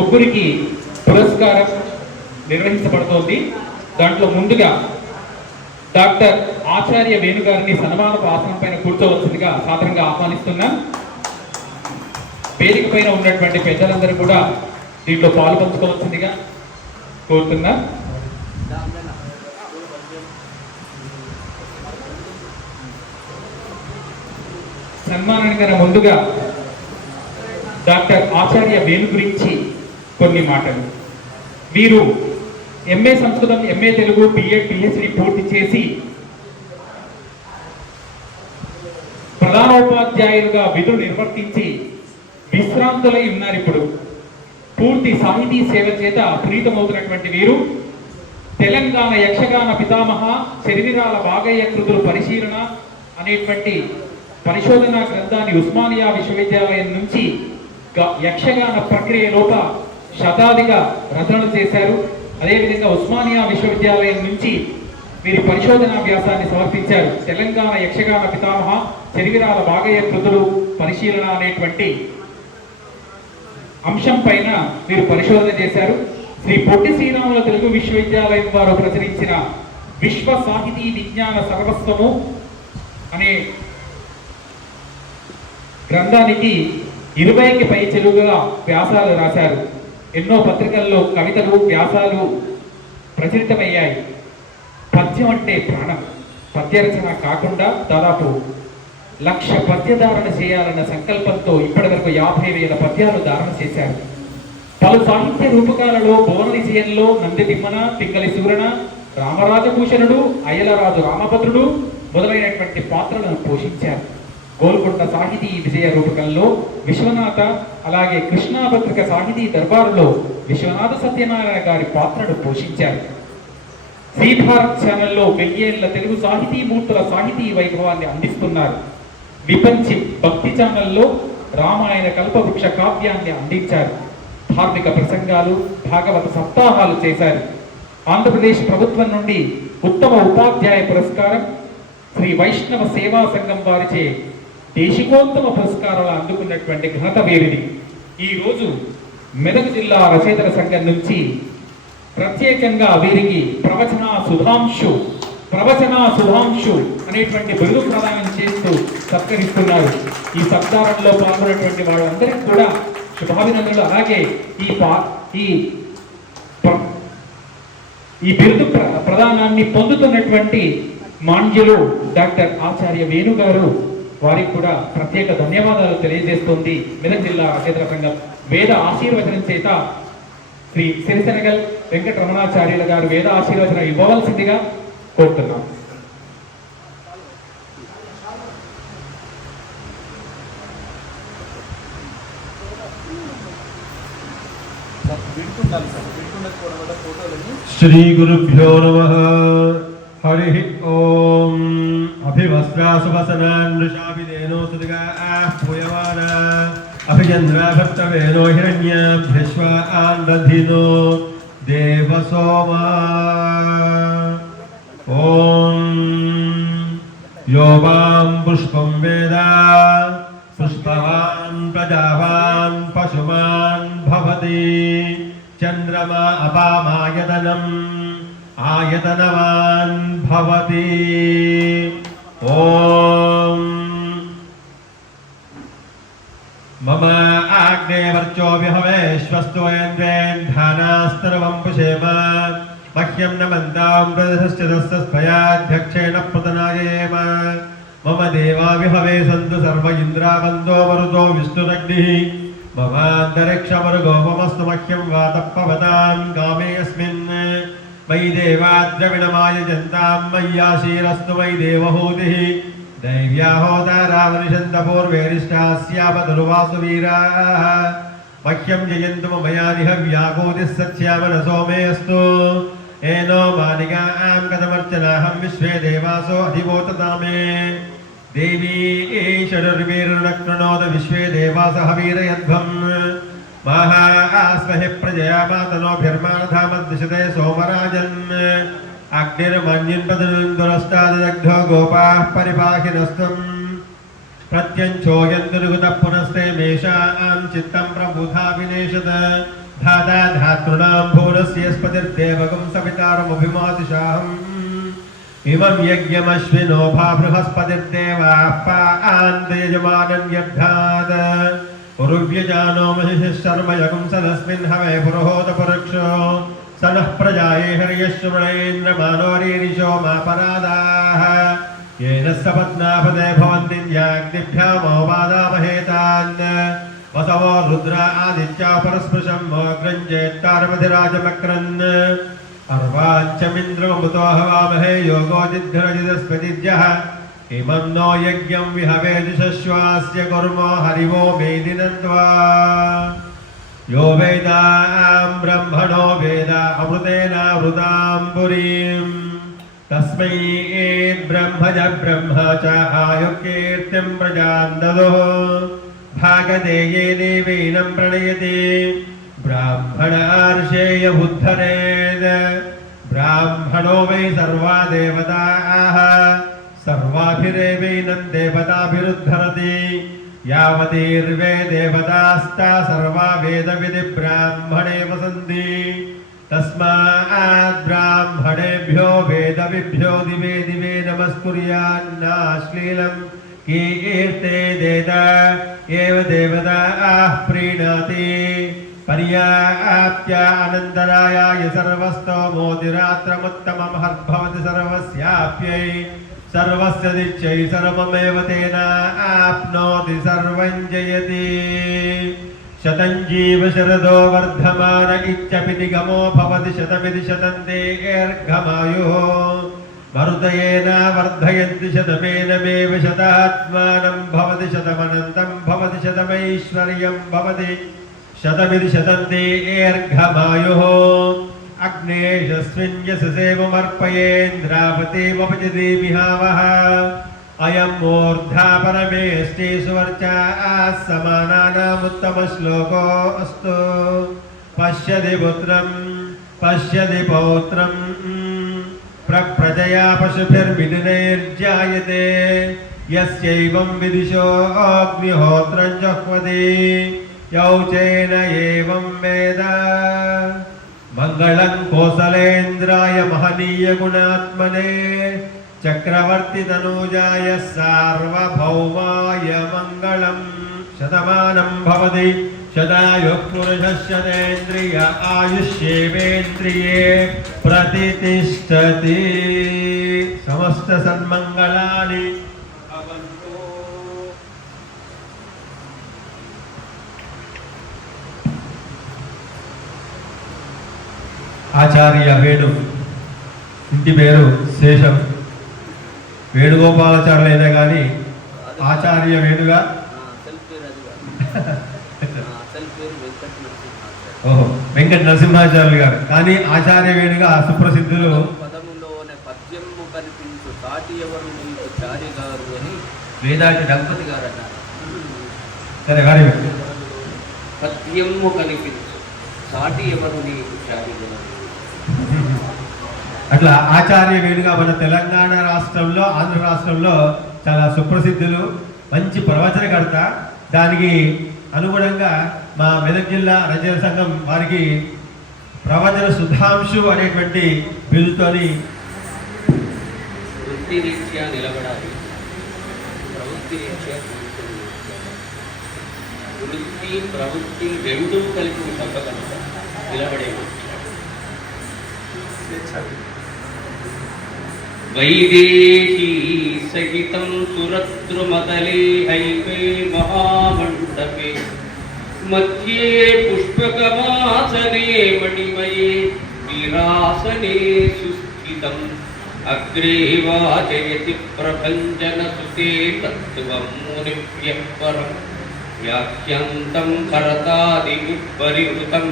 ముగ్గురికి పురస్కారం నిర్వహించబడుతోంది. దాంట్లో ముందుగా డాక్టర్ ఆచార్య వేణు గారిని సన్మానపు ఆసనం పైన కూర్చోవలసిందిగా సాధారణంగా ఆహ్వానిస్తున్నాం. వేదిక పైన ఉన్నటువంటి పెద్దలందరూ కూడా దీంట్లో పాలు పంచుకోవాల్సిందిగా కోరుతున్నా. సన్మానానికన్నా ముందుగా డాక్టర్ ఆచార్య వేణు గురించి కొన్ని మాటలు. వీరు ఎంఏ సంస్కృతం, ఎంఏ తెలుగు, బిఎడ్, పిహెచ్డి పూర్తి చేసి ప్రధానోపాధ్యాయులుగా విధులు నిర్వర్తించి విశ్రాంతులై ఉన్నారు. ఇప్పుడు పూర్తి సాహితీ సేవ చేత ప్రీతమవుతున్నటువంటి వీరు తెలంగాణ యక్షగాన పితామహ చెరివిరాల బాగయ్య కృతులు పరిశీలన అనేటువంటి పరిశోధనా గ్రంథాన్ని ఉస్మానియా విశ్వవిద్యాలయం నుంచి యక్షగాన ప్రక్రియలోప శతాధిక రచనలు చేశారు. అదేవిధంగా ఉస్మానియా విశ్వవిద్యాలయం నుంచి వీరి పరిశోధనా వ్యాసాన్ని సమర్పించారు. తెలంగాణ యక్షగాన పితామహ చెరివిరాల బాగయ్య కృతులు పరిశీలన అనేటువంటి అంశం పైన వీరు పరిశోధన చేశారు. శ్రీ పొట్టి శ్రీరాముల తెలుగు విశ్వవిద్యాలయం వారు ప్రచురించిన విశ్వ సాహితీ విజ్ఞాన సర్వస్వము అనే గ్రంథానికి 20కి పై చెలుగుగా వ్యాసాలు రాశారు. ఎన్నో పత్రికల్లో కవితలు, వ్యాసాలు ప్రచురితమయ్యాయి. పద్యం అంటే ప్రాణం. పద్యరచన కాకుండా దాదాపు 1,00,000 పద్యధారణ చేయాలన్న సంకల్పంతో ఇప్పటి వరకు 50,000 పద్యాలు ధారణ చేశారు. పలు సాహిత్య రూపకాలలో భువన విజయంలో నంది తిమ్మన, పింగళి సూరణ, రామరాజభూషణుడు, అయ్యలరాజు రామభద్రుడు మొదలైనటువంటి పాత్రలను పోషించారు. గోల్కొండ సాహితీ విజయ రూపకంలో విశ్వనాథ, అలాగే కృష్ణాపత్రిక సాహితీ దర్బారులో విశ్వనాథ సత్యనారాయణ గారి పాత్రను పోషించారు. శ్రీభారత్ ఛానల్లో 1000 ఏళ్ల తెలుగు సాహితీ మూర్తుల సాహితీ వైభవాన్ని అందిస్తున్నారు. విపంచి భక్తి ఛానల్లో రామాయణ కల్పవృక్ష కావ్యాన్ని అందించారు. ధార్మిక ప్రసంగాలు, భాగవత సప్తాహాలు చేశారు. ఆంధ్రప్రదేశ్ ప్రభుత్వం నుండి ఉత్తమ ఉపాధ్యాయ పురస్కారం, శ్రీ వైష్ణవ సేవా సంఘం వారిచే దేశికోత్తమ పురస్కారాలు అందుకున్నటువంటి ఘనత వీరిది. ఈరోజు మెదక్ జిల్లా రచయితల సంఘం నుంచి ప్రత్యేకంగా వీరికి ప్రవచన సుధాంశు అనేటువంటి బిరుదు ప్రదానం చేస్తూ సత్కరిస్తున్నారు. ఈ సత్కారంలో పాల్గొన్నటువంటి వాళ్ళందరికీ కూడా శుభాభినందనలు. అలాగే ఈ బిరుదు ప్రదానాన్ని పొందుతున్నటువంటి మాంజ్యులు డాక్టర్ ఆచార్య వేణు గారు, వారికి కూడా ప్రత్యేక ధన్యవాదాలు తెలియజేస్తుంది మెదక్ జిల్లా రచయితల సంఘం. వేద ఆశీర్వచనం చేత శ్రీ సిరిసెనగల్ వెంకటరమణాచార్యుల గారు వేద ఆశీర్వచనం ఇవ్వవలసిందిగా కోరుతున్నాం. శ్రీ గురుభ్యో నమః. హరి ఓం. అభివస్త్రాసువసనాన్షాభిదేనో సుదిగా పూయమాన అభిచంద్రాభక్తవేనో హిరణ్యాభ్యశ్వా ఆందధినో దేవసోమా. ఓం యోవాం పుష్పం వేద పుష్పవాన్ ప్రజావాన్ పశుమాన్ భవతి. చంద్రమా అపామాయతనం ఆయతనవాన్ భవతి. ఓం మమ ఆగ్నేయవర్చోభిహవేశ్వస్తోయంద్రేన్ధానాస్తరవం పుషేమ. మహ్యం నమంతాం ప్రదశశ్చదస్తస్మయాధ్యక్షేణ ప్రతనాయేమ. మమ దేవావిహవే సంతు సర్వ ఇంద్రావందో మరుతో విష్ణురగ్నిః. మమాంతరిక్షమరుగో మమస్తు మహ్యం వాతప్పవతాం కామేऽస్మిన్. మయి దేవాద్రవిణమాయ జంతాం మయ్యాశీరస్తు మయి దేవహూతిః. దైవ్యాహోతారావనిషంత పూర్వేరిష్టాస్యాపదుర్వాసు వీరాः. మహ్యం జయంతు మమయానిహ వ్యాకూతిः సత్యామన సోమేऽస్తు. ఏనో మానిగాం కథమర్చనాహం విశ్వే దేవాసో అధివోతతామే. దేవీ ఈశ్వరుర్వీరునక్నోద విశ్వే దేవాసః వీరయధ్వం. మహాస్మహి ప్రజయా మాతనోభిర్మానధామద్దిశతే సోమరాజన్. అగ్నిర్మన్యున్పదురుస్తాదగ్ధో గోపాః పరిపాహినస్త్వం. ప్రత్యంచోయందుర్గుత పునస్తే మేషాం చిత్తం ప్రబుధాభినేషత. धाता धातॄणां भूरस्यस्पतिर्देवकं सवितारमभिमातिशाहम् इमं यज्ञमश्विनो भा बृहस्पतिर्देवाः पान्त यजमानं यद्धात् पुरुव्यजानो महिषः शर्मयगुं सदस्मिन् हवे पुरोहोत पुरुक्षो सनः प्रजाये हर्यश्वमणेन्द्रमानोरीरिशो मापरादाः येन सपत्नापदे भवन्तिन्याग्निभ्यामोपादामहेतान् वसवो रुद्रा आदित्या परस्पृशं मोग्रञ्चेत्तारमधिराजमक्रन् अर्वाञ्चमिन्द्रमुतो हवामहे योगो जिद्धरजिदस्पतिज्यः इमं नो यज्ञं विहवे दिशश्वास्य कुर्मो हरिवो मेदिनन्त्वा यो वेदां ब्रह्मणो वेद अमृतेनावृतां पुरीं तस्मै ब्रह्मज ब्रह्म च आयुकीर्तिं प्रजां ददुः भागदेये देवीनं प्रणयति ब्राह्मणार्षेय बुद्धरेद ब्राह्मणो वै सर्वा देवताः सर्वाभिरेवैनं देवताभिरुद्धरति यावतीर्वे देवतास्ता सर्वा वेदविधि ब्राह्मणे वसन्ति तस्मात् ब्राह्मणेभ्यो वेदविभ्यो दिवे दिवे नमस्कुर्यान्नाश्लीलं कीर्ते देत एव देवताः प्रीणाति पर्याप्त्य अनन्तरायाय सर्वस्तोमोतिरात्रमुत्तमं हर्भवति सर्वस्याप्यै सर्वस्य दिच्यै सर्वमेव तेन आप्नोति सर्वं जयति शतं जीव शरदो वर्धमान इत्यपि निगमो भवति शतमिति शतं दीर्घमायुः मरुतयेन वर्धयन्ति शतमेनमेव शतात्मानं भवति शतमनन्तं भवति शतमैश्वर्यं भवति शतमिति शतं दीर्घमायुः अग्नेशस्मिन् यशसेवमर्पयेन्द्रावतीमपजदीमिहावः अयं मूर्धा परमेष्टि सुवर्चा समानानामुत्तमश्लोको अस्तु पश्यति पुत्रं पश्यति पौत्रं प्रजया पशुभिर्मिलिनैर्जायते यस्यैवं विदिशो अग्निहोत्रं जह्वति यौचेन एवं वेद मंगलं कौसलेन्द्राय महनीय गुणात्मने चक्रवर्ती तनूजाय सार्वभौमाय मंगलं शतमानं भवति शतायुः पुरुषः शतेन्द्रिय आयुष्येवेन्द्रिये प्रतिष्ठति समस्त सन्मंगलानि ఆచార్య వేణు ఇంటి పేరు శేషం వేణుగోపాలాచార్యులైనా కానీ ఆచార్య వేణుగా ఓహో వెంకట నరసింహాచార్యులు గారు కానీ ఆచార్య వేణుగా సుప్రసిద్ధులు వేదాటి దంపతి గారు అన్నారు. సరే వారి పద్యము కనిపించు సాటి ఎవరు నీకు చారిగా. అట్లా ఆచార్య వేణుగా మన తెలంగాణ రాష్ట్రంలో ఆంధ్ర రాష్ట్రంలో చాలా సుప్రసిద్ధులు, మంచి ప్రవచనకర్త. దానికి అనుగుణంగా మా మెదక్ జిల్లా రచన సంఘం వారికి ప్రవచన సుధాంశు అనేటువంటి బిరుదుతోని వృత్తి రీత్యా నిలబడాలి, ప్రవృత్తి రీత్యా వృత్తి ప్రవృత్తి రెండూ కలిపి తప్పకుండా నిలబడే వైదేహీ సహితం సురద్రుమతలే హైవే మహామండపే మధ్యే పుష్పకమాసనే మణిమయే వీరాసనే సుస్థితం అగ్రే వాచయతి ప్రభంజన సుతే తత్వం మునిభ్యః పరం వ్యాఖ్యాంతం భరతాది విపరివృతం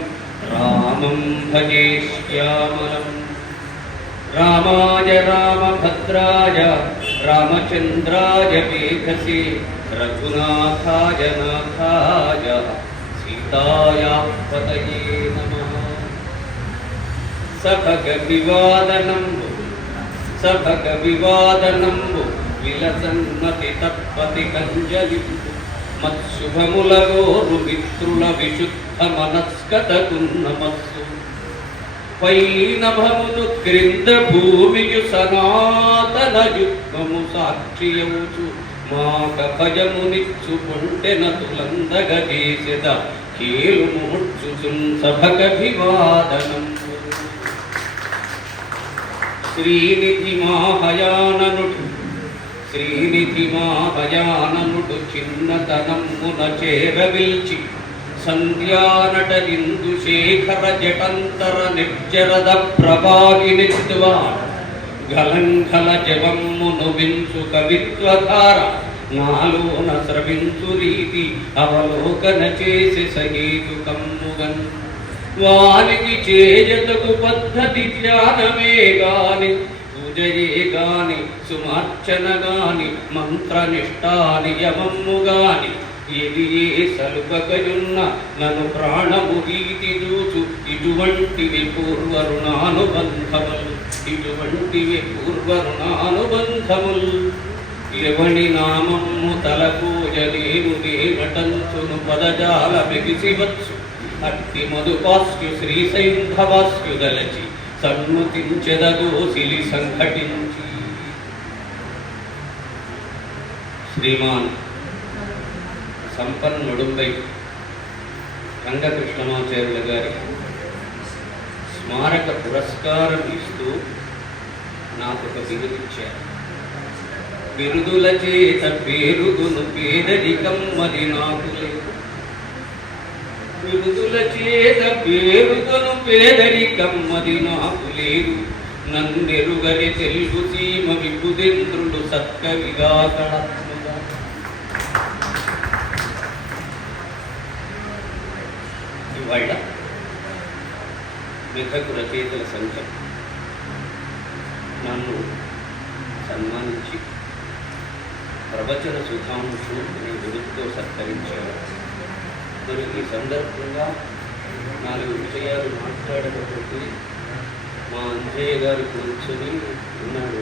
రామం భజే శ్యామలం. రామాయ రామభద్రాయ రామచంద్రాయ వేధసే రఘునాథాయ నాథాయ సీతాయా పతయే నమః. సభగ వివాదనంబు విలసన్మతి తత్పతి కంజలి మత్శుభములగోరు మిత్రుల విశుద్ధ మనస్కతకు నమస్సు. పైనభమును క్రింద భూమియు సనాతన యుగ్మము సాక్షియవుచు మాక భయమునిచ్చు పొంటెనతులందగ చేసెద కీలు మూర్చుచున్ సభకభివాదనం. శ్రీనిధి మాహయాననుడు చిన్నతనమ్మున చేరవిల్చి సంధ్యానటనిందు శేఖర జటంతర నిర్జరద ప్రభాగినిత్వా గలంఘల జవమ్మును వించు కవిత్వధార నాలోన స్రవించు రీతి అవలోకన చేసి సహేతుకమ్ముగన్. వానికి చేయతకు పద్ధతి ధ్యానమే గాని పూజయే గాని సుమార్చన గాని మంత్రనిష్టా నియమమ్ము గాని ఇది ఏ సలుపకయున్న నన్ను ప్రాణము రీతి చూచు ఇటువంటివి పూర్వరుణానుబంధములు. ఎవని నామమ్ము తలపూజలేను నటంచును పదజాల మెగిసివచ్చు అట్టి మధుపాస్యు శ్రీసైంధవాస్యు దలచి సన్మతించెదగోసిలి సంఘటించి. శ్రీమాన్ సంపన్నుడుంబై రంగకృష్ణమాచార్యుల గారి స్మారక పురస్కారం ఇస్తూ నాకు ఒక బిరుదిచ్చారు. బిరుదుల చేత పేరుగును పేదరికమ్మది నాకు లేదు. బిరుదుల చేత పేరుగును పేదరికమ్మది నాకు లేదు. నన్నెరుగని తెలుగు సీమ విపుదేంద్రుడు సత్కవిగాతడత్ముగా. ఇవాళ మిథకు రచయితల సంఖ్య నన్ను సన్మానించి ప్రవచన సుధాంశు అనే గురుతో సత్కరించారు. మరి ఈ సందర్భంగా 4 విషయాలు మాట్లాడకపోతే మా అంజయ్య గారు కూర్చొని ఉన్నాడు.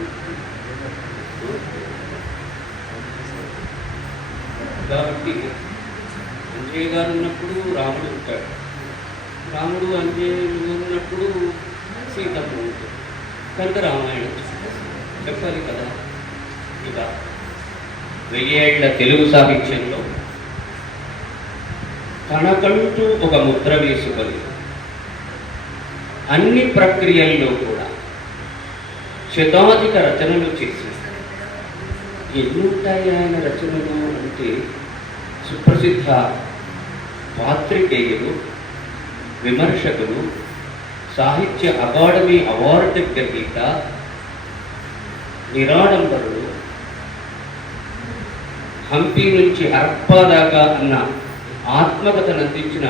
కాబట్టి అంజయ్య గారు ఉన్నప్పుడు రాముడు ఉంటాడు, రాముడు అంజయ్య ఉన్నప్పుడు సీతమ్మ ఉంటుంది. కనుక రామాయణం చెప్పాలి కదా. ఇక 1000 ఏళ్ల తెలుగు సాహిత్యంలో తనకంటూ ఒక ముద్ర వేసుకొని అన్ని ప్రక్రియల్లో కూడా శతాధిక రచనలు చేసి ఎన్నుంటాయి ఆయన రచనలు అంటే సుప్రసిద్ధ పాత్రికేయులు, విమర్శకులు, సాహిత్య అకాడమీ అవార్డు గ్రహీత, నిరాడంబరుడు, హంపి నుంచి హరప్పా దాకా అన్న ఆత్మకథను అందించిన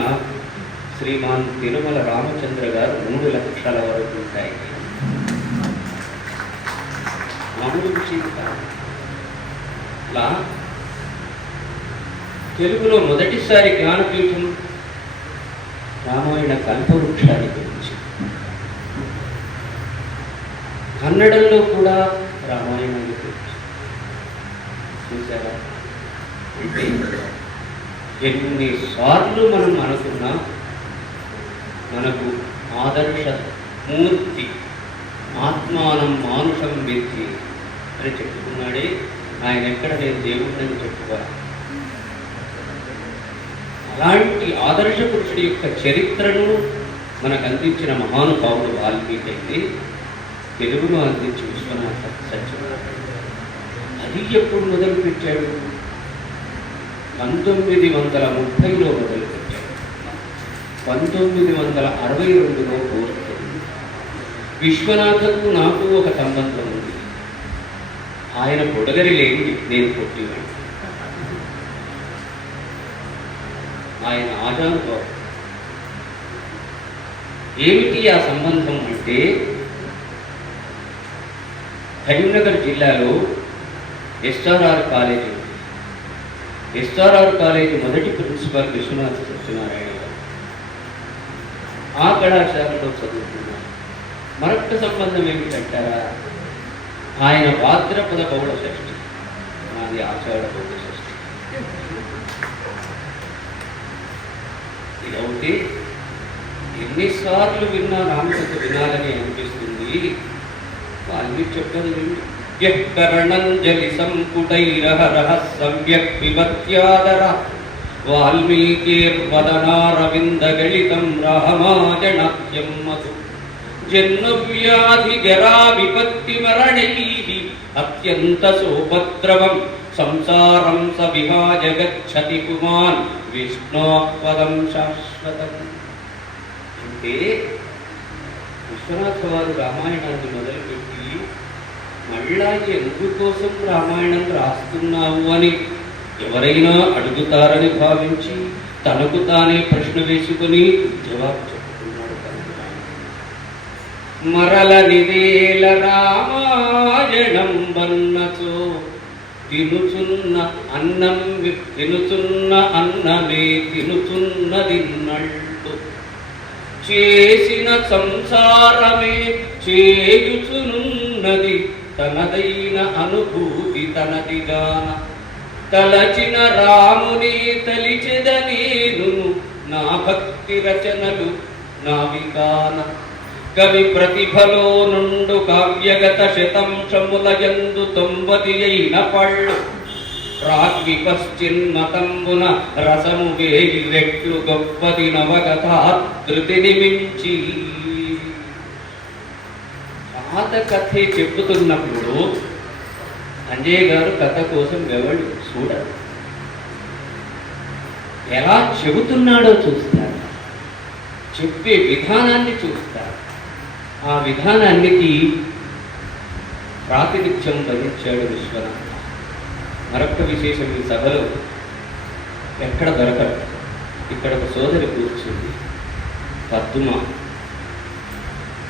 శ్రీమాన్ తిరుమల రామచంద్ర గారు 3 లక్షల వరకు ఉంటాయి. మామూలు విషయం కాదు. ఇలా తెలుగులో మొదటిసారి జ్ఞానపీఠం రామాయణ కల్పవృక్షాన్ని గురించి, కన్నడంలో కూడా రామాయణాన్ని గురించి చూసారా. అంటే ఎన్నిసార్లు మనం అనుకున్నా మనకు ఆదర్శ మూర్తి ఆత్మానం మానుషం వ్యక్తి అని చెప్పుకున్నాడే. ఆయన ఎక్కడ నేను దేవుడిని చెప్పుకో. అలాంటి ఆదర్శ పురుషుడి యొక్క చరిత్రను మనకు అందించిన మహానుభావుడు వాల్మీకి అయితే తెలుగులో అందించి విశ్వనాథ సత్యనారాయణ. అది ఎప్పుడు మొదలుపెట్టాడు? 1930లో మొదలుపెట్టాడు. 1962లో పూర్తయింది. విశ్వనాథకు నాకు ఒక సంబంధం ఉంది. ఆయన పొడగరి లేని నేను పుట్టివాడు. ఆయన ఆజానుభావం. ఏమిటి ఆ సంబంధం అంటే, కరీంనగర్ జిల్లాలో ఎస్ఆర్ఆర్ కాలేజీ ఉంది. ఎస్ఆర్ఆర్ కాలేజీ మొదటి ప్రిన్సిపాల్ విశ్వనాథ సత్యనారాయణ గారు. ఆ కళాశాలలో చదువుకున్నారు. మరొక సంబంధం ఏమిటంటారా? ఆయన భాద్రపద బహుళ షష్ఠి, నాది ఆషాఢ బహుళ షష్ఠి. ఇదవుతే ఎన్నిసార్లు విన్నా రామకథ వినాలని అనిపిస్తుంది. వాల్మీకి చెప్పేది విండి. యఃకరణంజలి సంపుటైరహరః సమ్యక్ పిబత్యాదర వాల్మీకిర్వదనారవిందగళితం రామాజనాఖ్యం మధు జన్మవ్యాధి జరా విపత్తి మరణైః అత్యంత సోపద్రవం సంసారం స విహాయ గచ్చతి పుమాన్ విష్ణోః పదం శాశ్వతం. అంటే విశ్వనాథ వారు రామాయణాన్ని మొదలుపెట్టి మళ్ళా ఎందుకోసం రామాయణం రాస్తున్నావు అని ఎవరైనా అడుగుతారని భావించి తనకు తానే ప్రశ్న వేసుకుని జవాబు చెప్తున్నాడు. మరల నివేల రామాయణం వన్నచో తినుచున్న అన్నమే తినుచున్నదిన్నళ్ళు చేసిన సంసారమే చేయుచునున్నది తనదైన అనుభూతి తనదిగాన తలచిన రాముని తలిచెద నేను నా భక్తి రచనలు నావిగాన కవి ప్రతిభలో నుండు కావ్యగత శతంశములయందు 90 అయిన పళ్ళు రాగ్వి పశ్చిన్మతంబున రసము వేయి రెట్లు గొప్పది నవకథాధృతిని మించి. పాత కథే చెబుతున్నప్పుడు అంజయ్య గారు కథ కోసం ఎవరు చూడరు, ఎలా చెబుతున్నాడో చూస్తారు, చెప్పే విధానాన్ని చూస్తారు. ఆ విధానానికి ప్రాతినిధ్యం వహించాడు విశ్వనాథ. మరొక విశేషం, ఈ సభలో ఎక్కడ దొరకదు. ఇక్కడ ఒక సోదరి కూర్చుంది, పద్మ,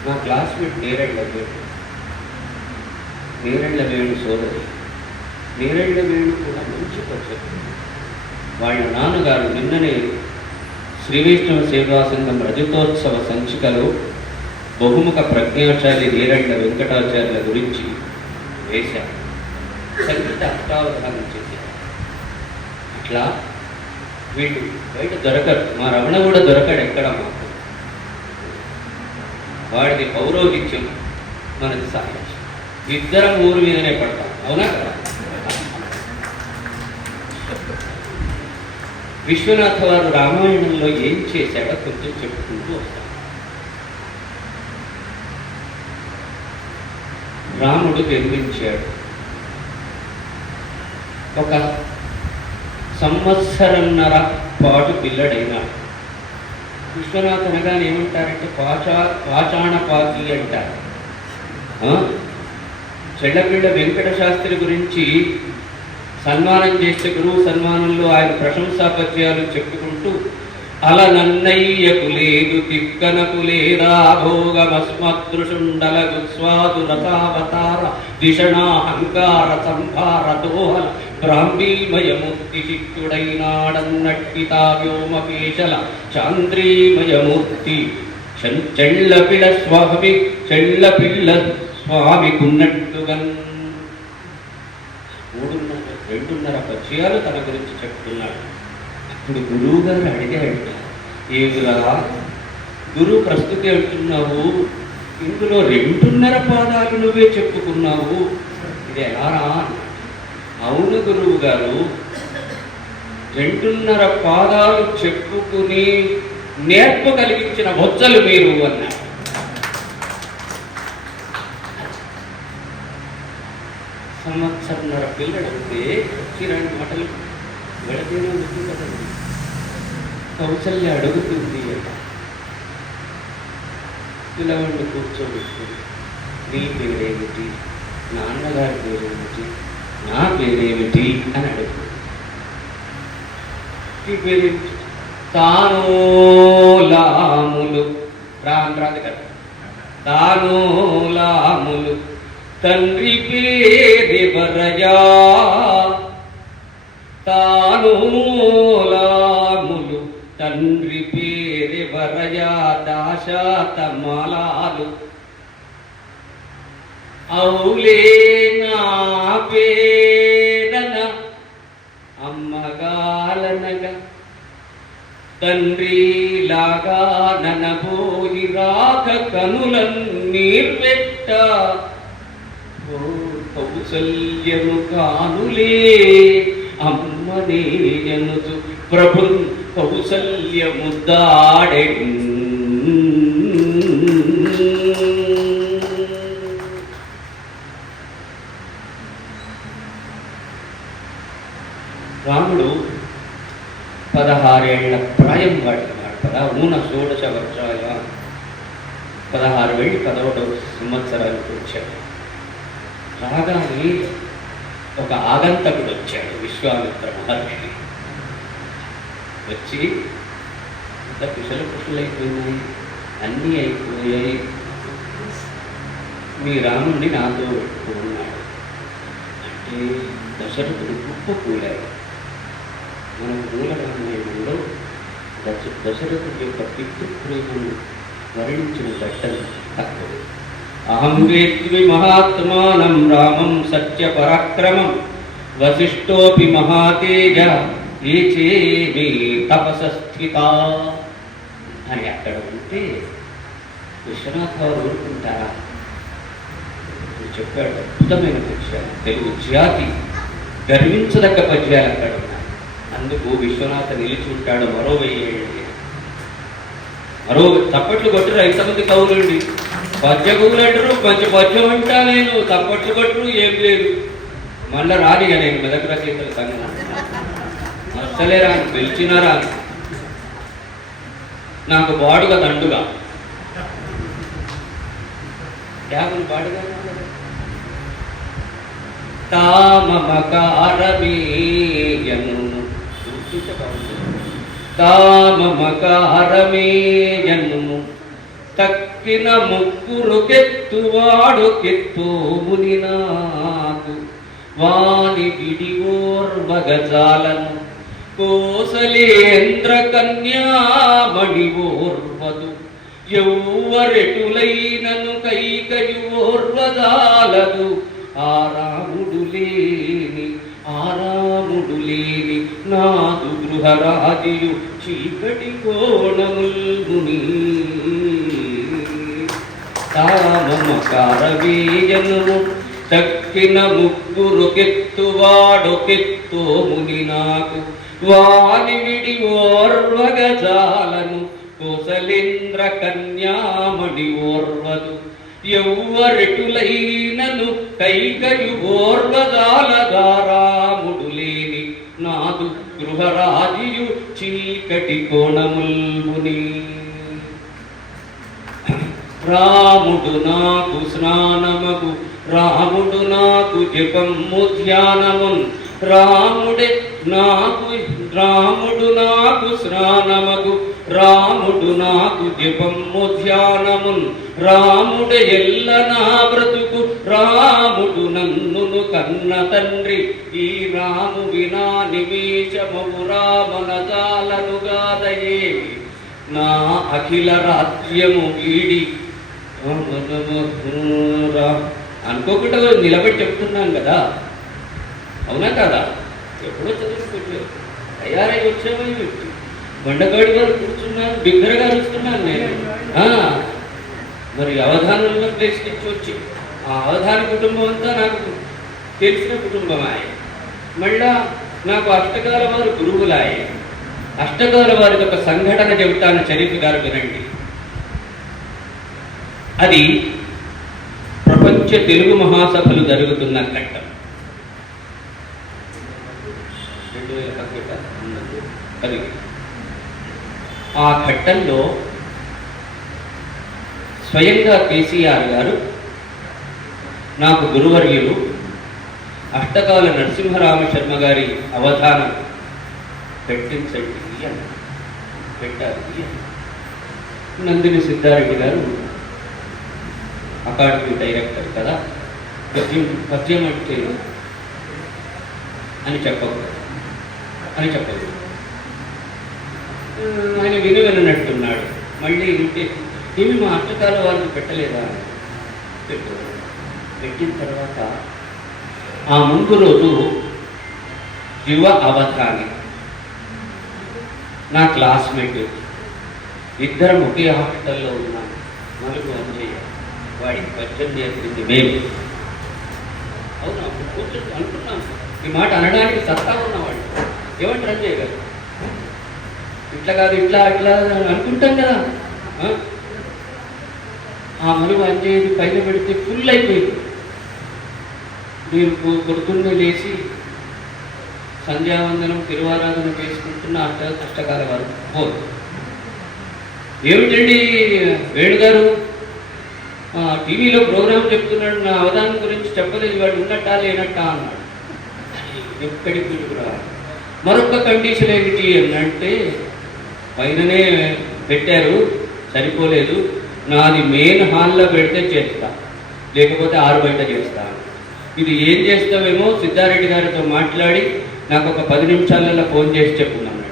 నా క్లాస్మేట్ నేరెళ్ళ వేణు సోదరి. నేరెళ్ళ వేణు కూడా మంచి పరిచయం. వాళ్ళ నాన్నగారు నిన్ననే శ్రీ వైష్ణవ సేవా సంఘం రజతోత్సవ సంచికలో బహుముఖ ప్రజ్ఞాశాలి నేరెళ్ళ వెంకటాచార్యుల గురించి వేశారు, సంగీత అష్టావధానం చేశారు. అట్లా వీళ్ళు బయట దొరకరు. మా రమణ కూడా దొరకడు ఎక్కడ మాకు. వాడిది పౌరోహిత్యం, మనది సాహిత్యం. ఇద్దరం ఊరు మీదనే పడతాం, అవునా కదా? విశ్వనాథ వారు రామాయణంలో ఏం చేశాడో కొంచెం చెప్పుకుంటూ వస్తాం. రాముడు జన్మించాడు. ఒక సంవత్సరంన్నర పాటు పిల్లడైనాడు. విశ్వనాథ అనగానే ఏమంటారంటే పాచాణపాతి అంటారు. చెళ్ళపిళ్ళ వెంకట శాస్త్రి గురించి సన్మానం చేసే గురువు సన్మానంలో ఆయన ప్రశంసా పద్యాలు చెప్పుకుంటూ అల నన్నయ్యకు లేదు తిక్కనకు లేదా భోగమస్మదృషుండల గుస్వాదు రథావతార దిషణాహంకార సంభార దోహల బ్రాహ్మీమయమూర్తి చిత్తుడైనాడన్నట్టి తావ్యోమకేశల చాంద్రీమయమూర్తి చెళ్ళపిళ్ళ స్వామికున్నట్టుగా 2.5 పద్యాలు తన గురించి చెప్తున్నాడు. ఇప్పుడు గురువు గారు అడిగాడు, ఏమిరా గురువు ప్రస్తుతి అంటున్నావు, ఇందులో 2.5 పాదాలు నువ్వే చెప్పుకున్నావు, ఇది ఎలారా? అవును గురువు గారు, 2.5 పాదాలు చెప్పుకుని నేర్పు కలిగించిన బొచ్చలు మీరు అన్నారు. సంవత్సరంన్నర పిల్లడంటే ఇలాంటి మాటలు వెళతేనే ఉంటుంది కదండి. కౌశల్య అడుగుతుంది అట, పిల్లవాడిని కూర్చోబెట్టుకుని నీ పేరేమిటి, నాన్నగారి పేరేమిటి, నా పేరేమిటి అని అడుగుతుంది. ఈ పేరేమిటి? తానోలాములు రాంద్రాది కదా. తానోలాములు తండ్రి పేరెవరయా, తానోలాములు తండ్రి పేరెవరయా, దాశాతమాలాలు ఔలే నా పేరన అమ్మగా తండ్రి లాగా ననబోయి రాక కనులన్నీర్వెట్ట ఓ కౌసల్యము కానులే అమ్మనే ఎనుచు ప్రభున్ కౌసల్యముద్దాడెన్. రాముడు 16 ఏళ్ల ప్రాయం వాడినాడు కదా. ఊన 16 వర్షాయ 16 వెళ్ళి 11వ సంవత్సరానికి వచ్చాడు. రాగానే ఒక ఆగంతకుడు వచ్చాడు, విశ్వామిత్ర మహర్షి. వచ్చి ఇంత కుశలైపోయినాయి, అన్నీ అయిపోయాయి, మీ రాముడిని నాతో పెట్టుకున్నాడు అంటే దశరథుడు కుప్పకూలాడు. మనం మూల రామాయణంలో దశరథుడి యొక్క పితృప్రేమను వర్ణించిన ఘట్టం తక్కువ. అహం వేత్మి మహాత్మానం రామం సత్య పరాక్రమం వశిష్ఠోపి మహాతేజ ఏచేమి తపసస్థిత అని అక్కడ ఉంటే విశ్వనాథ్ గారు ఊరుకుంటారా? చెప్పాడు అద్భుతమైన పద్యాలు, తెలుగు జాతి గర్వించదగ్గ పద్యాలు అక్కడ ఉన్నాయి. అందుకు విశ్వనాథ నిలిచి ఉంటాడు. మరో 1000 ఏళ్ళు మరో తప్పట్లు కొట్టరు. ఎంతమంది కవులండి, పద్య కవులు అంటారు, మంచి పద్యం అంటా నేను, తప్పట్లు కొట్టరు, ఏం లేదు. మళ్ళీ రానిగా నేను మెదక్ రచయితల సంఘం అసలే రాను, పిలిచినా రాను. నాకు బాడుగా దండుగా త్యాగులు బాడుగా తామమకారమేయను తామమకారమేయను తక్కిన ముగ్గురు కెత్తువాడు కెత్తోముని నాకు వాని విడివోర్వగజాలను కోసలేంద్ర కన్యామణి ఓర్వదు ఎవ్వరెటులైనను కైకయు ఓర్వదాలదు ఆరాముడు లేని నాదు గృహరాజియు చీకటి కోణముల్ముని తామమకారవేయను తక్కిన ముగ్గురు కెత్తువాడు కెత్తోముని నాకు వాని విడి ఓర్వగజాలను కోసలేంద్ర కన్యామణి ఓర్వదు ఎవ్వరెటులైనను కైకయు ఓర్వదాలదారాముడు లేని నాదు గృహరాజియు చీకటి కోణముల్ముని. రాముడు నాకు స్నానమగు రాముడు నాకు జపము ధ్యానమున్ రాముడు నాకు స్నానమగు రాముడు నాకు జపము ధ్యానమున్ రాముడు ఎల్ల నా బ్రతుకు రాముడు నన్నును కన్న తండ్రి ఈ రాము వినా నిమేషమము రామనజాలను గాదయే నా అఖిల రాజ్యము వీడి అనుకోకుండా నిలబడి చెప్తున్నాను కదా, అవునా కదా? ఎప్పుడో చదువుకుంటారు, తయారై వచ్చామో బండగాడి గారు కూర్చున్నారు, బిగ్గరగా వస్తున్నాను నేను. మరి అవధానంలో ప్లేస్ నుంచి వచ్చి ఆ అవధాన కుటుంబం అంతా నాకు తెలిసిన కుటుంబమాయ. మళ్ళా నాకు అష్టకాల వారు గురువులాయ. అష్టకాల వారికి ఒక సంఘటన చెబుతాను, షరీఫ్ గారు వినండి. అది ప్రపంచ తెలుగు మహాసభలు జరుగుతున్న ఘట్టం. 2010 ఆ ఘట్టంలో స్వయంగా కేసీఆర్ గారు నాకు గురువర్యులు అష్టకాల నరసింహరామ శర్మ గారి అవధానం పెట్టించండి అని పెట్టారు. నందిని సిద్ధారెడ్డి గారు అకాడమీ డైరెక్టర్ కదా, పద్యం అంటే అని చెప్పకూడదు. ఆయన వినట్టున్నాడు. మళ్ళీ ఇంటే ఇవి మా అష్టకాల వారికి పెట్టలేదా? పెట్టిన తర్వాత ఆ ముందు రోజు యువ అవధాని నా క్లాస్మేట్, ఇద్దరం ఒకే హాస్టల్లో ఉన్నాం. మలుగు అంజయ్య, వాడికి 18 ఏళ్ళ మేము. అవును, అప్పుడు కూర్చొని అనుకున్నాం ఈ మాట అనడానికి సత్తా ఉన్నవాడు. ఏమంటారు అంజయ్య గారు? ఇట్లా కాదు, ఇట్లా అట్లా అనుకుంటాం కదా. ఆ మలుగు అంజయ్యది పైన పెడితే ఫుల్ అయిపోయింది. నేను పొద్దున్నే లేచి సంధ్యావందనం తిరువారాధన చేసుకుంటున్న అష్టకాల వారు పోదు. ఏమిటండి వేణుగారు టీవీలో ప్రోగ్రామ్ చెప్తున్నాడు, నా అవధానం గురించి చెప్పలేదు, వాడు ఉన్నట్టా లేనట్టా అన్నాడు. ఎక్కడికి పిలుపురా. మరొక కండిషన్ ఏమిటి అనంటే, పైననే పెట్టారు సరిపోలేదు, నాది మెయిన్ హాల్లో పెడితే చేస్తా, లేకపోతే 6 బయట చేస్తా. ఇది ఏం చేస్తావేమో సిద్ధారెడ్డి గారితో మాట్లాడి నాకు ఒక 10 నిమిషాలలో ఫోన్ చేసి చెప్పున్నాడు.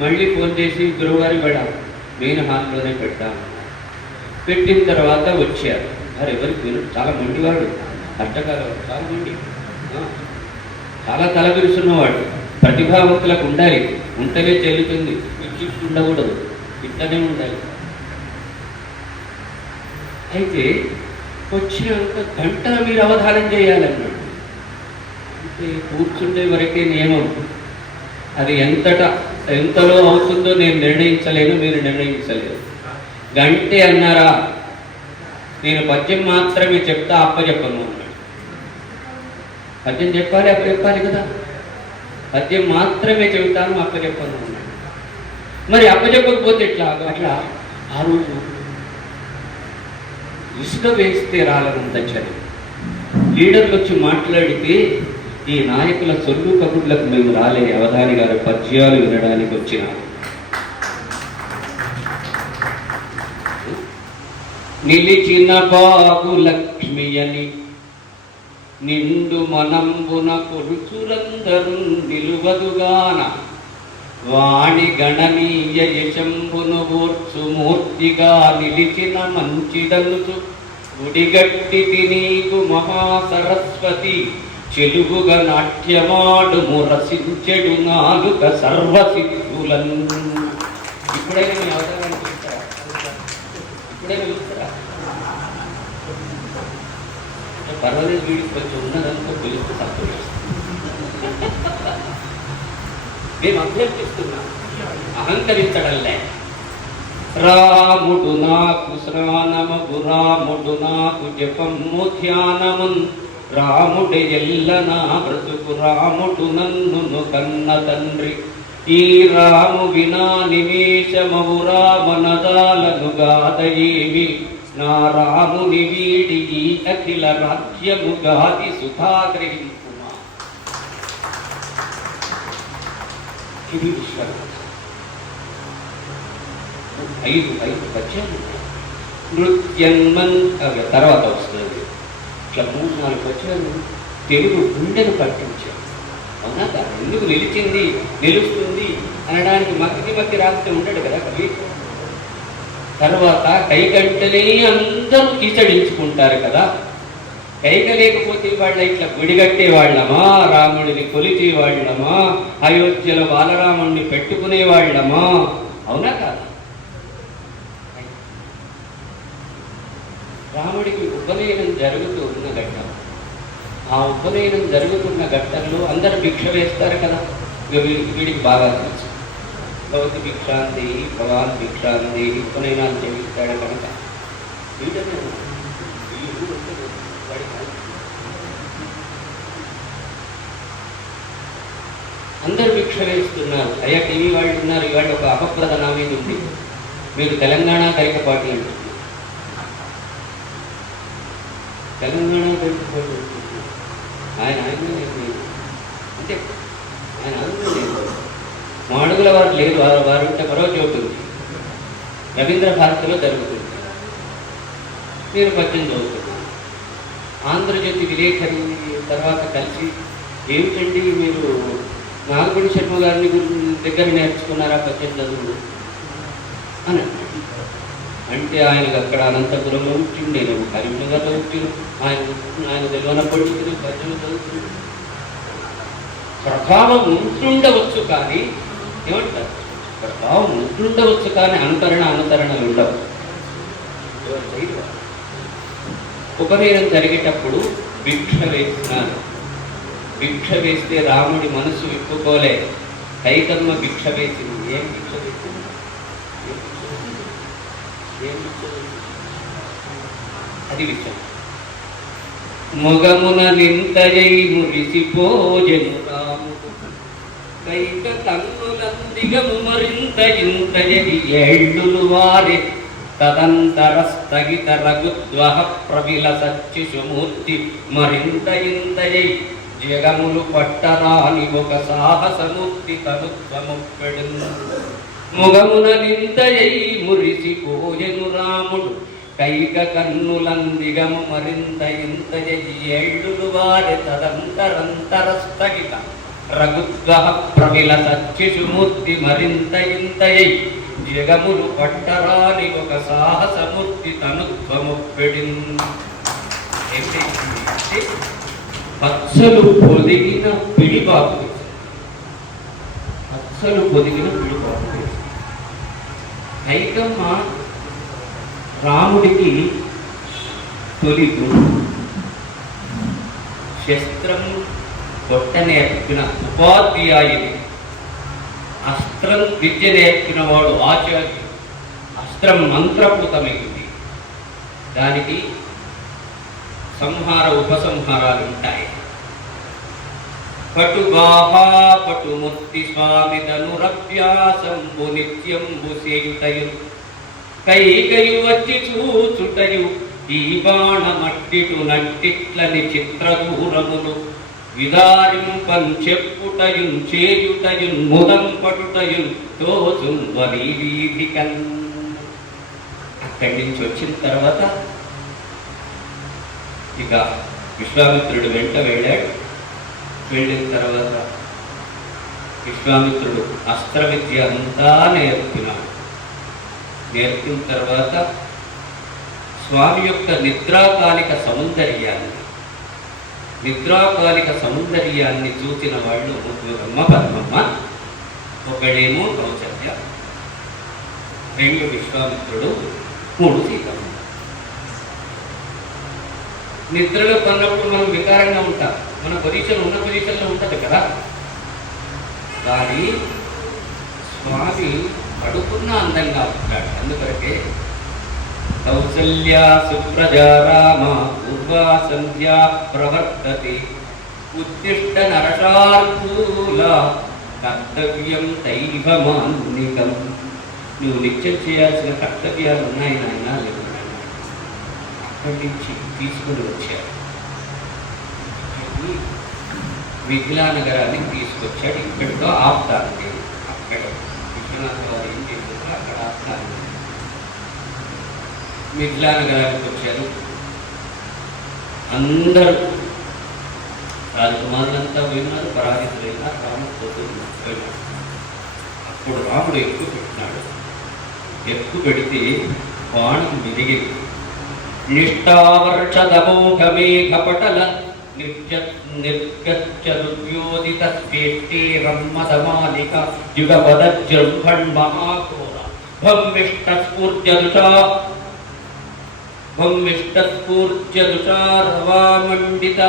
మళ్ళీ ఫోన్ చేసి గురువుగారి వాడ మెయిన్ హాల్లోనే పెట్టాను. పెట్టిన తర్వాత వచ్చారు. మరి ఎవరికి విను, చాలా మండివాడు, అట్టకాల చాలా మండి, చాలా తలపిరుస్తున్నవాడు. ప్రతిభావంతులకు ఉండాలి, ఉంటేనే చెల్లుతుంది, ఇచ్చి ఉండకూడదు, ఇట్లనే ఉండాలి. అయితే వచ్చినాక గంట మీరు అవధానం చేయాలన్నాడు. అంటే కూర్చుండే వరకే నియమం, అది ఎంతలో అవుతుందో నేను నిర్ణయించలేను, మీరు నిర్ణయించలేరు. గంటే అన్నారా, నేను పద్యం మాత్రమే చెప్తా, అప్పచెప్పను అన్నాడు. పద్యం చెప్పాలి, అప్పచెప్పాలి కదా. పద్యం మాత్రమే చెబుతాను, అప్పచెప్పను అన్నాడు. మరి అప్పచెప్పకపోతే ఎట్లా? అట్లా ఆ రోజు ఇసుక వేస్తే రాలనంత చలి. లీడర్లు వచ్చి మాట్లాడితే ఈ నాయకుల సొల్లు కబుర్లకు మేము రాలే, అవధాని గారి పద్యాలు వినడానికి వచ్చిన. నిలిచిన బాగు లక్ష్మి అని నిండు మనంబున కొడుచురందరు నిలువదుగాన, వాణి గణనీయ యశంబును ఊర్చు మూర్తిగా నిలిచిన మంచిదనుచు గుడిగట్టి నీకు మహాసరస్వతి, చెలుగుగా నాట్యమాడు మురసించెడు నాలుక సర్వసిద్ధులను. ఇప్పుడైనా మీ అవతారాన్ని చూస్తారా? ఇప్పుడైనా చూస్తారా? పర్వాలేదు, వీడికి కొంచెం ఉన్నదంతా పిలుస్తూ సంతోషిస్తాం. మేము అభ్యర్థిస్తున్నాం, అహంకరించడంలే. రాముడు నాకు స్నానమగు, రాముడు నాకు జపము ధ్యానమున్, రాముడి ఎల్ల నా బ్రతుకు, రాముడు నన్ను కన్న తండ్రి. ఈ రాము వినా నిమేషమవు రామనదాలను గాదయేమి, నా రాముని వీడి ఈ అఖిల రాజ్యము గాది సుధాగ్రహింపుమా. ఇది విశ్వం. 5 పద్యాలు నృత్యన్మన్ తర్వాత వస్తుంది. ఇట్లా 3-4 పద్యాలు తెలుగు గుండెను పట్టించారు. అవునా కాదు? ఎందుకు నిలిచింది, నిలుస్తుంది అనడానికి మధ్య రాస్తే ఉండడు కదా కవి. తర్వాత కైకంటనే అందరూ కీచడించుకుంటారు కదా. కైక లేకపోతే వాళ్ళ ఇట్లా గుడిగట్టే వాళ్ళమా, రాముడిని కొలిచే వాళ్ళమా, అయోధ్యలో బాలరాముడిని పెట్టుకునే వాళ్ళమా? అవునా కాదు? రాముడికి ఉపనయనం జరుగుతూ ఉన్న ఘట్టం. ఆ ఉపనయనం జరుగుతున్న ఘట్టంలో అందరు భిక్ష వేస్తారు కదా. వీడికి బాగా తెలుసు, భగవతి భిక్షాంతి, భగవాన్ భిక్షాంతి, ఉపనయనాలు చేయిస్తాడు కనుక అందరు భిక్ష వేస్తున్నారు. అయ్యా టీవీ వాళ్ళు ఉన్నారు, ఇవాళ ఒక అపప్రద నా మీద ఉంది, మీరు తెలంగాణ కైకపాటి అంటున్నారు. తెలంగాణ కైకపాటి ఆయన అంటే ఆయన మాడుగుల వారు లేదు, వారు ఉంటే మరో చోటు ఉంది, రవీంద్ర భారతిలో జరుగుతుంది. నేను పద్యం చదువుతున్నాను. ఆంధ్రజ్యోతి విలేకరి తర్వాత కలిసి, ఏమిటండి మీరు నాగపూడి శర్మ గారిని దగ్గర నేర్చుకున్నారా పద్యం చదువులు అని అంటే, ఆయనకు అక్కడ అనంతపురంలో వచ్చింది, నేను కరీంనగర్లో వచ్చి ఆయన తెలియనప్పటి నుంచి పద్యం చదువుతున్నాను. ప్రభావం ఉంటుండవచ్చు, కానీ ఏమంటారు ప్రభావం ఉంటుండవచ్చు, కానీ అనుకరణలు ఉండవు. ఉపనయనం జరిగేటప్పుడు భిక్ష వేస్తున్నారు. భిక్ష వేస్తే రాముడి మనసు విప్పుకోలే. కైకమ్మ భిక్ష వేసింది. ఏం భిక్ష వేసింది? అది విషయం. మొగమున నింతయై మురిసిపోజెను రాముడు, కైక కన్నులందిగము మరింత ఇంతయది ఏళ్ళులు వారి తదంతర స్థగిత రఘుద్వహ ప్రవిల సచ్చిషుమూర్తి మరింత ఇంతయై జగములు పట్టరాని ఒక సాహసమూర్తి తనుత్వముప్పెడు. ముగమున నింతయై మురిసిపోయెను రాముడు, కైక కన్నులందిగము మరింత ఇంతయై ఏళ్ళులు వారి తదంతరంతర స్థగిత రఘుద్వహ ప్రవిల సచ్చిషుమూర్తి మరింత ఇంతయై జగములు పట్టరాని ఒక సాహసమూర్తి తనుత్వముప్పెడిన్. పచ్చలు పొదిగిన పిడిబాకు, పచ్చలు పొదిగిన పిడిబాకు. కైకమ్మ రాముడికి తొలి గురు, శస్త్రం కొట్ట నేర్పిన ఉపాధ్యాయుడు, అస్త్రం విద్య నేర్పిన వాడు ఆచార్యుడు. అస్త్రం మంత్రపూతమైంది, దానికి సంహార ఉపసంహారాలు ఉంటాయి. పటుగాహా పటుముక్తి స్వామి తనురభ్యాసంబు నిత్యంబు సేయుటయు, కైకయు వచ్చి చూచుటయు ఈ బాణమట్టిటు నట్టిట్లని చిత్రదూరములు విదారింపం చెప్పుటయున్ చేయుటయున్ ముదం పటుటయున్ తోచున్ వని వీధికన్. అక్కడి నుంచి వచ్చిన తర్వాత ఇక విశ్వామిత్రుడు వెంట వెళ్ళాడు. వెళ్ళిన తర్వాత విశ్వామిత్రుడు అస్త్ర విద్య అంతా నేర్పినాడు. నేర్పిన తర్వాత స్వామి యొక్క నిద్రాకాలిక సౌందర్యాన్ని చూసిన వాళ్ళు ముగ్గురమ్మ పద్మమ్మ, ఒకడేమో కౌసల్య, రెండు విశ్వామిత్రుడు, మూడు సీతమ్మ. నిద్రలో కొన్నప్పుడు మనం వికారంగా ఉంటాం, మన పొజిషన్ ఉన్న పొజిషన్లో ఉంటుంది కదా. కానీ స్వామి పడుకున్న అందంగా ఉంటాడు. అందుకొరకే కౌసల్యా సుప్రజా రామ పూర్వా సంధ్యా ప్రవర్తతే, ఉత్తిష్ట నరశార్దూల కర్తవ్యం దైవమాన్నికం. నువ్వు నిత్యం చేయాల్సిన కర్తవ్యాలు ఉన్నాయి నాయన, లేవు నాయన. అక్కడి నుంచి తీసుకుని వచ్చాడు, మిథిలా నగరానికి తీసుకొచ్చాడు. ఇక్కడితో ఆపుతాను నేను. అక్కడ విశ్వనాథ వారు ఏం చేశారు, అక్కడ ఆపుతాను. మిథిలా నగరానికి వచ్చారు. అందరూ రాజకుమారులంతా పోయినారు, పరాజితులైనారు, రాముడు పోతున్నాడు. అప్పుడు రాముడు ఎక్కువ పెట్టినాడు. ఎక్కువ పెడితే బాణం విరిగింది. నిష్ఠావర్షదమోఘమేఘపటల నిర్గచ్చరుద్యోదిత స్వేష్టీరమ్మదమాలిక యుగపదజృంభణ్మహాఘోర భంవిష్టస్ఫూర్జదుషారవామండిత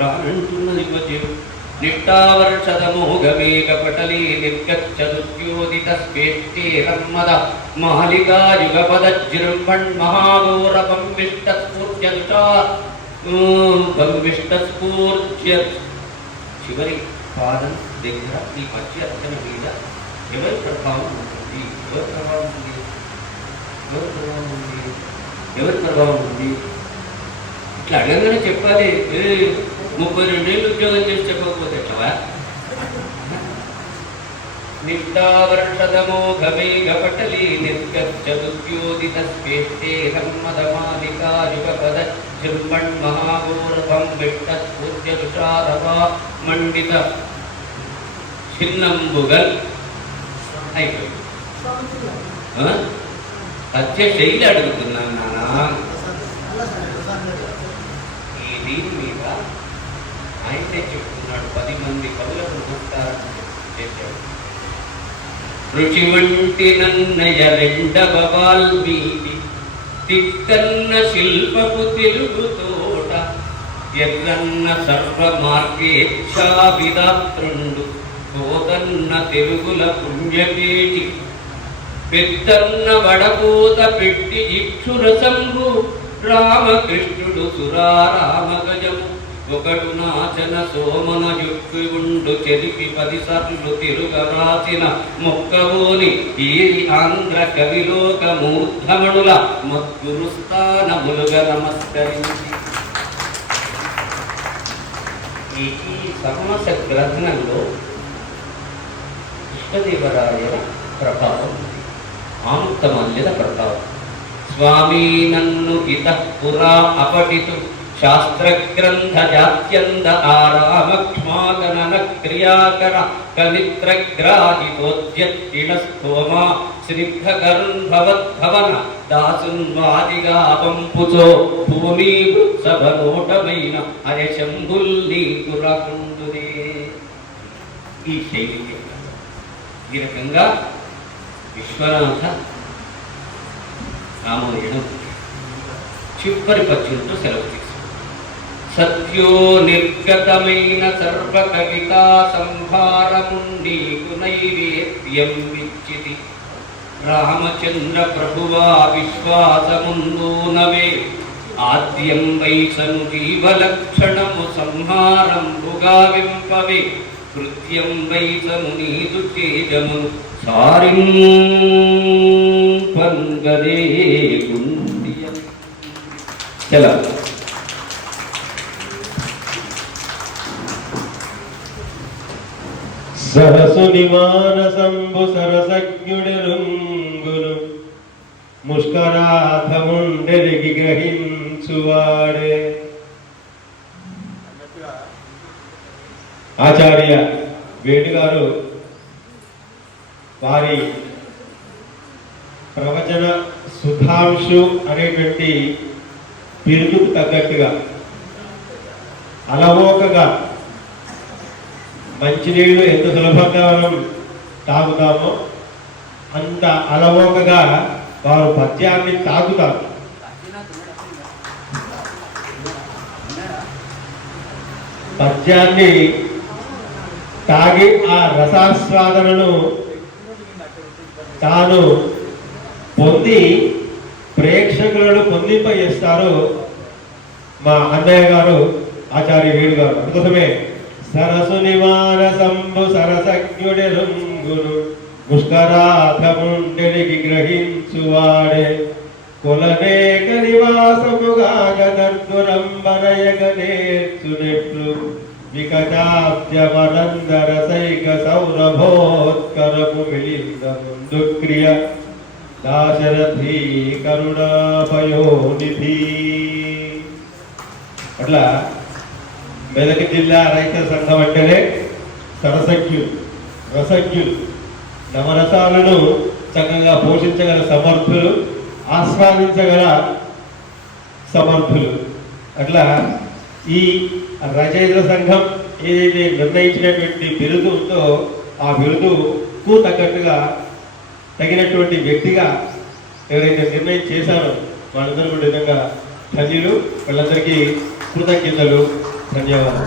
రానంటున్నది వచ్చేరు. నిష్ఠావర్షదమోఘమేఘపటలే నిర్గచ్చరుద్యోదిత స్వేష్టీరమ్మద మాలికా యుగపదజృంభణ్మహాఘోర భంవిష్టస్ఫూర్జ. చివరి పాదం దగ్గర ఈ మధ్య అర్చన మీద ఎవరి ప్రభావం ఉంటుంది? ఎవరి ప్రభావం ఉంది? ఇట్లా అడగగానే చెప్పాలి. 32 ఏళ్ళు ఉద్యోగం చేసి చెప్పకపోతే ఎట్లా? నిష్ఠావర్షదమోఘమేఘపటలే నిర్గచ్చరుద్యోదిత స్వేష్టీరమ్మదమాలికా యుగపదజృంభణ్మహాఘోర భంవిష్టస్ఫూర్జదుషారవామండిత చిన్నంబుగల్. అయిపోయింది. సత్య శైలి అడుగుతున్నాను నాన్న. ఈ దీని మీద ఆయనే చెప్తున్నాడు, 10 మంది కవులకు నమస్కారం చేశాడు. రుచి వంటి నన్నయ రెండవ వాల్మీకి తిక్కన్న శిల్పపు తెలుగు తోట ఎర్రన్న సర్వ మార్గేచ్ఛా విదాత్రుండు తోదన్న తెలుగుల పుణ్యకేటి పెద్దన్న వడపూత పెట్టి ఇక్షురసంభు రామకృష్ణుడు సురారామగజము ఒకడు నాచన సోమన యుక్తి ఉండు చెరిపి 10 సార్లు తిరుగరాసిన మొక్కవోని ఈ ఆంధ్ర కవిలోక మూర్ధమణుల మద్గురు స్థానములుగా నమస్కరించి ఈ సమాస గ్రంథంలో కృష్ణదేవరాయల ప్రభావం ఆముక్తమల్యద ప్రభావం. స్వామీ నన్ను ఇతః పురా అపఠితు శాస్త్రగ్రంథ జాత్యంద ఆరామక్ష్మాగణన క్రియాకర కలిత్రగ్రాహితోద్యత్తిణస్తోమా స్నిగ్ధకరుణ్భవద్భవన దాసున్వాదిగా పంపుచో భూమి సభనోటమైన అయశంభుల్ని కురకుండునే. ఈ శైలి ఈ రకంగా విశ్వనాథ రామాయణం చివరి పద్యంతో సెలవు తీసుకుంది. సత్యో నిర్గతమైన సర్వ కవితా సంభారముండీకు నైవేద్యం విచ్చితి రామచంద్ర ప్రభువా విశ్వాసముందూనవే ఆద్యం వైసను జీవలక్షణము సంహారంబుగా వింపవే కృత్యం వైసను నీదు తేజము సారింపంగదే గుండియ. సెలవు. సరసు నిమానసంబు సరసజ్ఞుడెరుంగును ముష్కరాధముండెరిగి గ్రహించువాడే. ఆచార్య వేణుగారు వారి ప్రవచన సుధాంశు అనేటువంటి బిరుదుకు తగ్గట్టుగా అలవోకగా మంచినీళ్ళు ఎంత సులభంగా మనం తాగుతామో అంత అలవోకగా వారు పద్యాన్ని తాగుతారు. పద్యాన్ని తాగి ఆ రసాస్వాదనను తాను పొంది ప్రేక్షకులను పొందింపజేస్తారు మా అన్నయ్య గారు ఆచార్య వేణు గారు. అందుకోసమే సరసు నివారసంబు సరసజ్ఞుడెరుంగును ముష్కరాధముండెడికి గ్రహించువాడే కులనేక నివాసముగాగనర్దురంబరయగ నేర్చునెట్లు వికటాబ్జమనందరసైక సౌరభోత్కరము మిలింద ముందు క్రియ దాశరథీ కరుణాపయోనిధి. అట్లా మెదక్ జిల్లా రైతు సంఘం అంటేనే సరసజ్ఞులు, రసజ్ఞులు, నవరసాలను చక్కగా పోషించగల సమర్థులు, ఆస్వాదించగల సమర్థులు. అట్లా ఈ రచయితల సంఘం ఏదైతే నిర్ణయించినటువంటి బిరుదు ఉందో ఆ బిరుదుకు తగ్గట్టుగా తగినటువంటి వ్యక్తిగా ఎవరైతే నిర్ణయం చేశారో వాళ్ళందరూ కూడా విధంగా ధన్యులు. వాళ్ళందరికీ కృతజ్ఞతలు, ధన్యవాదాలు.